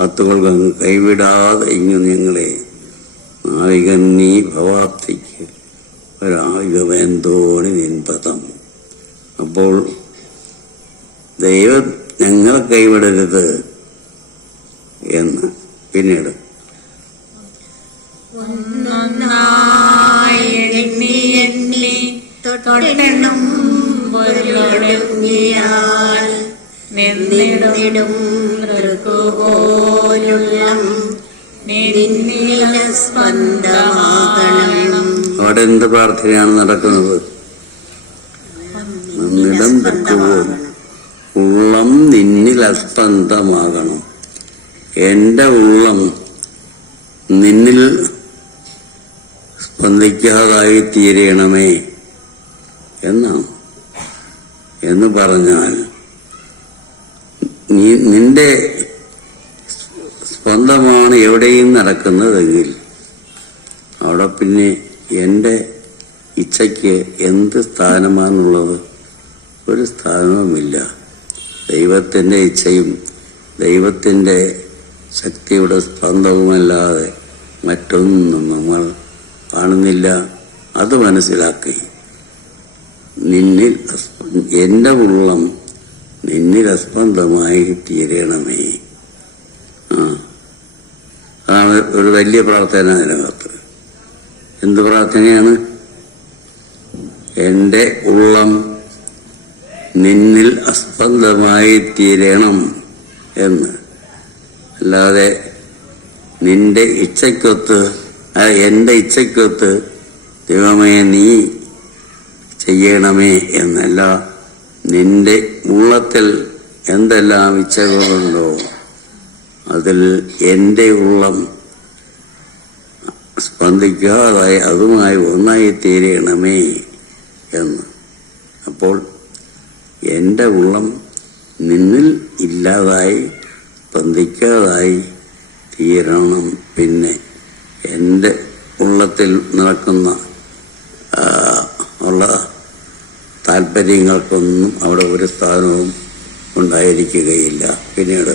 കത്തുകൾ കൈവിടാതെ ഇങ്ങു നിങ്ങളെ നാവികൻ നീ ഭവാപ്തിക്ക് ഒരായുധവേന്തോണി നിൻപദം. അപ്പോൾ ദൈവം ഞങ്ങളെ കൈവിടരുത് എന്ന്. പിന്നീട് അവിടെ എന്ത് പ്രാർത്ഥനയാണ് നടക്കുന്നത്? നിന്നിടം തൃക്കുപോലും ഉള്ളം നിന്നിൽ അസ്പന്ദമാകണം. എന്റെ ഉള്ളം നിന്നിൽ സ്പന്ദിക്കാതായി തീരണമേ എന്നാണ്. എന്ന് പറഞ്ഞാൽ നിന്റെ സ്പന്ദമാണ് എവിടെയും നടക്കുന്നതെങ്കിൽ അവിടെ പിന്നെ എൻ്റെ ഇച്ഛയ്ക്ക് എന്ത് സ്ഥാനമാണുള്ളത്? ഒരു സ്ഥാനവുമില്ല. ദൈവത്തിൻ്റെ ഇച്ഛയും ദൈവത്തിൻ്റെ ശക്തിയുടെ സ്പന്ദവുമല്ലാതെ മറ്റൊന്നും നമ്മൾ കാണുന്നില്ല. അത് മനസ്സിലാക്കി നിന്നിൽ എൻ്റെ ഉള്ളം നിന്നിൽ അസ്പന്ദമായി തീരണമേ. അതാണ് ഒരു വലിയ പ്രാർത്ഥന അതിനകത്ത്. എന്ത് പ്രാർത്ഥനയാണ്? എൻ്റെ ഉള്ളം നിന്നിൽ അസ്പന്ദമായി തീരണം എന്ന്. അല്ലാതെ നിന്റെ ഇച്ഛയ്ക്കൊത്ത് എൻ്റെ ഇച്ഛയ്ക്കൊത്ത് ദൈവമേ നീ ചെയ്യണമേ എന്നല്ല. നിന്റെ ഉള്ളത്തിൽ എന്തെല്ലാം ഇച്ഛകളുണ്ടോ അതിൽ എൻ്റെ ഉള്ളം സ്പന്ദിക്കാതായി അതുമായി ഒന്നായി തീരണമേ എന്ന്. അപ്പോൾ എൻ്റെ ഉള്ളം നിന്നിൽ ഇല്ലാതായി സ്പന്ദിക്കാതായി തീരണം. പിന്നെ എൻ്റെ ഉള്ളത്തിൽ നടക്കുന്ന ഉള്ള താല്പര്യങ്ങൾക്കൊന്നും അവിടെ ഒരു സ്ഥാനവും ഉണ്ടായിരിക്കുകയില്ല. പിന്നീട്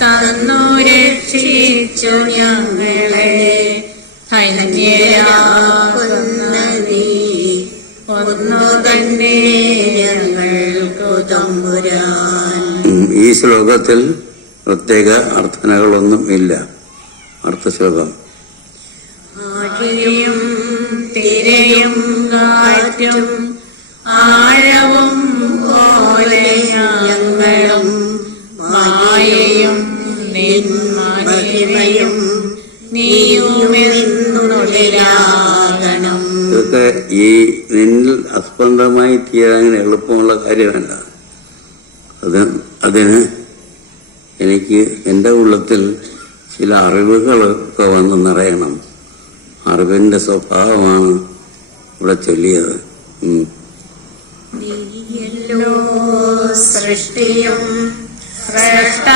തന്നു രക്ഷിച്ചു ഞങ്ങളെ ഈ ശ്ലോകത്തിൽ പ്രത്യേക അർത്ഥനകളൊന്നും ഇല്ല. അർത്ഥശ്ലോകം ആഴിയും തിരയും കാറ്റും ആഴവും പോലെ ഞങ്ങളും മായയും നിന്മഹിമയും നീയുമെന്നുള്ളിലാകണം. ഇതൊക്കെ ഈ നിന്നിൽ അസ്പന്ദമായി തീരാൻ എളുപ്പമുള്ള കാര്യമല്ല. അതിന് എനിക്ക് എൻ്റെ ഉള്ളത്തിൽ ചില അറിവുകളൊക്കെ വന്ന് നിറയണം. അറിവിന്റെ സ്വഭാവമാണ് ഇവിടെ ചൊല്ലിയത്. നീയല്ലോ സൃഷ്ടിയും സൃഷ്ടായതും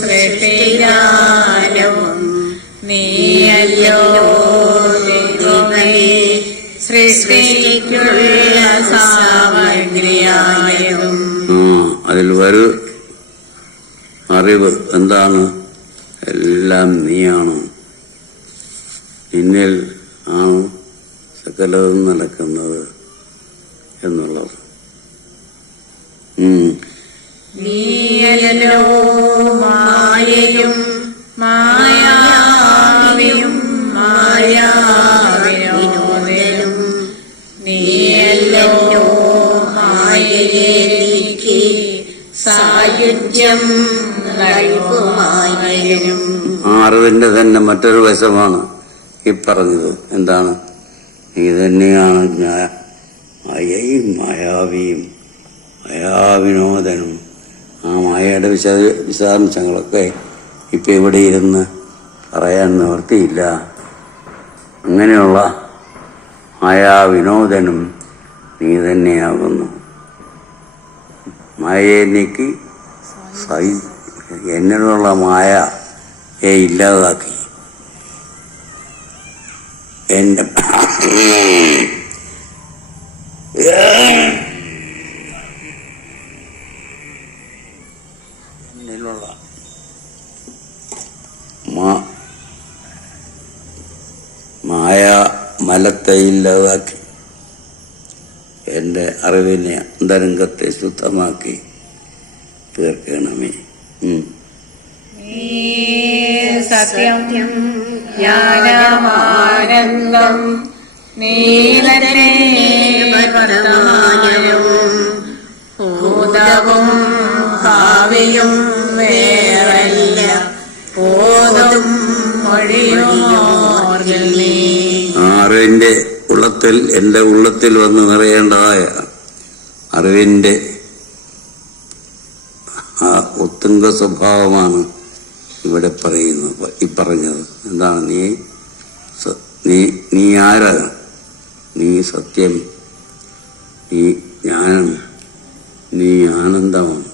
സൃഷ്ടികാലവും നീയല്ലോ സൃഷ്ടിക്കുള്ള സാമഗ്രിയായതും. അതിൽ ഒരു അറിവ് എന്താണ്? എല്ലാം നീയാണ്. നിന്നിൽ ആണ് സകലവും നടക്കുന്നത് എന്നുള്ളത്. നീയല്ലോ മായയും മായാവിയും മായാവിനോദനും നീയല്ലോ മായയിലേക്ക് സായുജ്യം നൽകുമായും. അറിവിന്റെ തന്നെ മറ്റൊരു വശമാണ് ഈ പറഞ്ഞത്. എന്താണ്? നീ തന്നെയാണ് മായയും മായാവിയും മായാവിനോദനും. ആ മായയുടെ വിശദാംശങ്ങളൊക്കെ ഇപ്പം ഇവിടെ ഇരുന്ന് പറയാൻ നിവൃത്തിയില്ല. അങ്ങനെയുള്ള മായാവിനോദനും നീ തന്നെയാകുന്നു. മായയെ നീക്കി എന്നിലുള്ള മായയെ ഇല്ലാതാക്കി എൻ്റെ അജ്ഞാനത്തെ ഇല്ലാതാക്കി എൻ്റെ അറിവിനെ അന്തരംഗത്തെ ശുദ്ധമാക്കി തീർക്കണമേ. സത്യം ജ്ഞാനമാനന്ദം നീലനെ വർത്തമാനവും ഭൂതവും ഭാവിയും വേറല്ല ഓതും മൊഴിയുമോർഗില്ലേ. അറിവിൻ്റെ ഉള്ളത്തിൽ എൻ്റെ ഉള്ളത്തിൽ വന്ന് നിറയേണ്ടതായ അറിവിൻ്റെ ആ ഉത്തുംഗ സ്വഭാവമാണ് ഇവിടെ പറയുന്നത്. ഈ പറഞ്ഞത് എന്താണ്? നീ ആരാ? നീ സത്യം, നീ ജ്ഞാനം, നീ ആനന്ദമാണ്.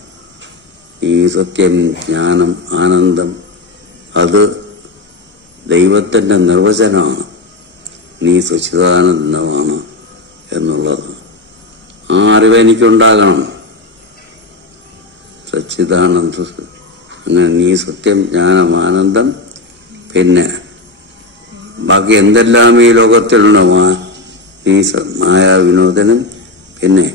നീ സത്യം, ജ്ഞാനം, ആനന്ദം, അത് ദൈവത്തിൻ്റെ നിർവചനമാണ്. നീ സച്ചിദാനന്ദമാണ് എന്നുള്ളത് ആ അറിവ് എനിക്കുണ്ടാകണം. സച്ചിദാനന്ദ, അങ്ങനെ നീ സത്യം, ജ്ഞാനം, ആനന്ദം, പിന്നെ ബാക്കി എന്തെല്ലാം ഈ ലോകത്തിലുണ്ടോ നീ മായാവിനോദനം, പിന്നെ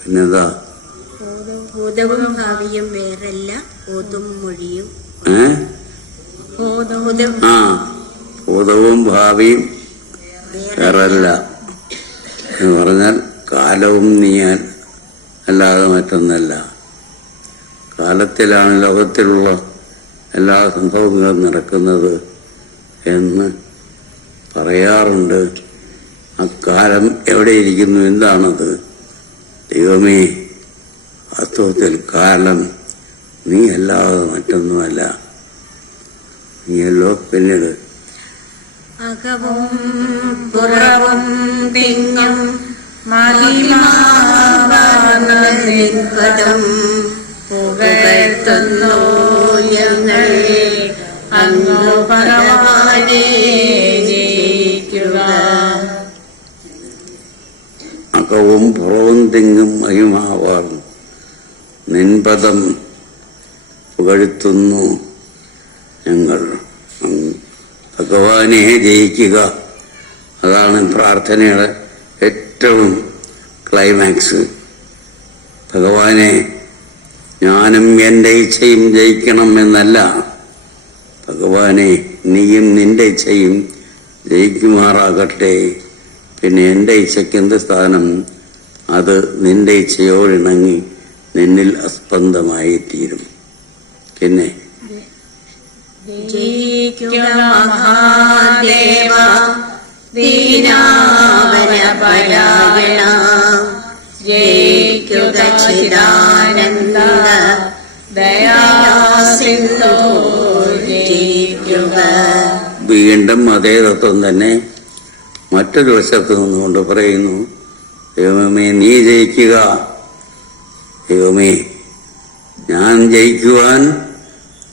പിന്നെന്താ ഭൂതവും ഭാവിയും വേറല്ല ഓതും മൊഴിയും. ഭൂതവും ഭാവിയും വേറല്ല എന്ന് പറഞ്ഞാൽ കാലവും നീയാൻ അല്ലാതെ മറ്റൊന്നല്ല. കാലത്തിലാണ് ലോകത്തിലുള്ള എല്ലാ സംഭവങ്ങളും നടക്കുന്നത് എന്ന് പറയാറുണ്ട്. അക്കാലം എവിടെയിരിക്കുന്നു? എന്താണത്? ദൈവമേ, വാസ്തവത്തിൽ കാലം നീ അല്ലാതെ മറ്റൊന്നുമല്ല. നീയല്ലോ പിന്നീട് അകവും പുറവും തിങ്ങും മഹിമാവാനനിൻപദം പുകഴ്ത്തുന്നു ഞങ്ങൾ അങ്ങു ഭഗവാനേ ജയിക്കുക. അകവും പുറവും തിങ്ങും മഹിമാവാൻ നിൻപദം പുകഴ്ത്തുന്നു ഞങ്ങൾ. ഭഗവാനെ ജയിക്കുക, അതാണ് പ്രാർത്ഥനയുടെ ഏറ്റവും ക്ലൈമാക്സ്. ഭഗവാനെ, ഞാനും എൻ്റെ ഇച്ഛയും ജയിക്കണം എന്നല്ല, ഭഗവാനെ നീയും നിന്റെ ഇച്ഛയും ജയിക്കുമാറാകട്ടെ. പിന്നെ എൻ്റെ ഇച്ഛയ്ക്ക് എന്ത് സ്ഥാനം? അത് നിന്റെ ഇച്ഛയോടിണങ്ങി നിന്നിൽ അസ്പന്ദമായി തീരും. പിന്നെ ജയിക്കുക മഹാദേവ ദീനാവനപരായണ, ജയിക്കുക ചിദാനന്ദ ദയാസിന്ധോ ജയിക്കുക. വീണ്ടും അതേ തത്വം തന്നെ മറ്റൊരു വശത്ത് നിന്നുകൊണ്ട് പറയുന്നു. ദൈവമേ, നീ ജയിക്കുക. ദൈവമേ, ഞാൻ ജയിക്കുവാൻ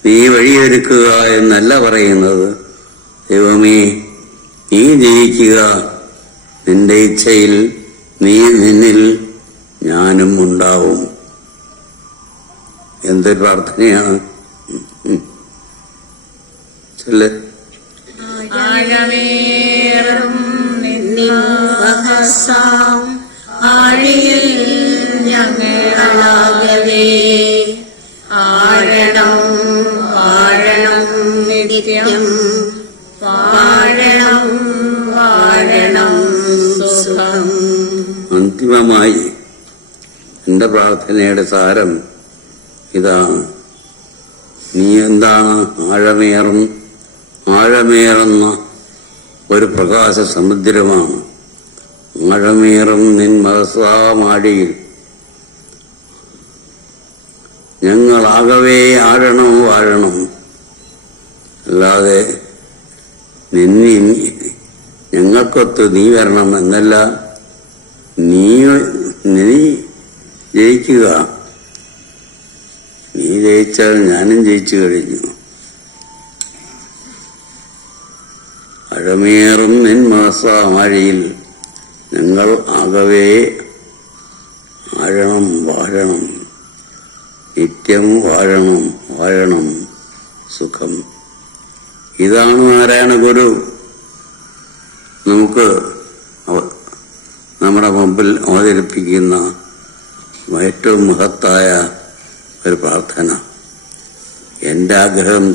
നീ വഴിയൊരുക്കുക എന്നല്ല പറയുന്നത്. ദൈവമേ, നീ ജയിക്കുക, നിന്റെ ഇച്ഛയിൽ നീ നിന്നിൽ ഞാനും ഉണ്ടാവും. എന്ത് പ്രാർത്ഥനയാണ്! ചൊല്ല്. ആഴമേറും നിൻവഹസാം ആഴിയിൽ ഞങ്ങളാകവേ ആഴണം വാഴണം നിത്യം വാഴണം വാഴണം സുഖം. അന്തിമമായി എൻ്റെ പ്രാർത്ഥനയുടെ സാരം ഇതാണ്. നീ എന്താണ്? ആഴമേറുന്ന ഒരു പ്രകാശ സമുദ്രമാണ്. ആഴമേറും നിൻ മനസ്സാമാടിയിൽ ഞങ്ങളാകവേ ആഴണം വാഴണം. അല്ലാതെ ഞങ്ങൾക്കൊത്ത് നീ വരണം എന്നല്ല. നീ ജയിക്കുക. നീ ജയിച്ചാൽ ഞാനും ജയിച്ചു കഴിഞ്ഞു. അഴമേറും നിൻ മാസാമഴയിൽ ഞങ്ങൾ ആകവേ ആഴണം വാഴണം, നിത്യം വാഴണം വാഴണം സുഖം. ഇതാണ് നാരായണ ഗുരു നമുക്ക് നമ്മുടെ മുമ്പിൽ അവതരിപ്പിക്കുന്ന ഏറ്റവും മഹത്തായ ഒരു പ്രാർത്ഥന. എൻ്റെ ആഗ്രഹം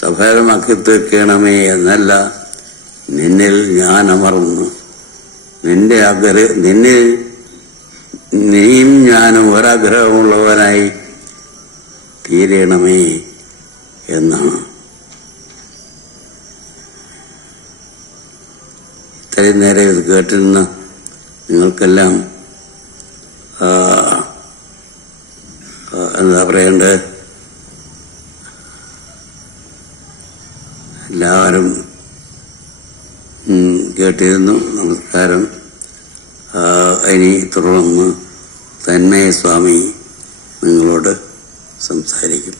സഫലമാക്കി തീർക്കണമേ എന്നല്ല, നിന്നിൽ ഞാൻ അമർന്നു. നിന്നിൽ നീയും ഞാനും ഒരാഗ്രഹമുള്ളവനായി തീരണമേ എന്നാണ്. ഇത്രയും നേരം ഇത് കേട്ടിരുന്ന നിങ്ങൾക്കെല്ലാം എന്താ പറയേണ്ടത്, എല്ലാവരും കേട്ടിരുന്നു. നമസ്കാരം. ഇനി തുടർന്ന് തന്മയ സ്വാമി നിങ്ങളോട് സംസാരിക്കും.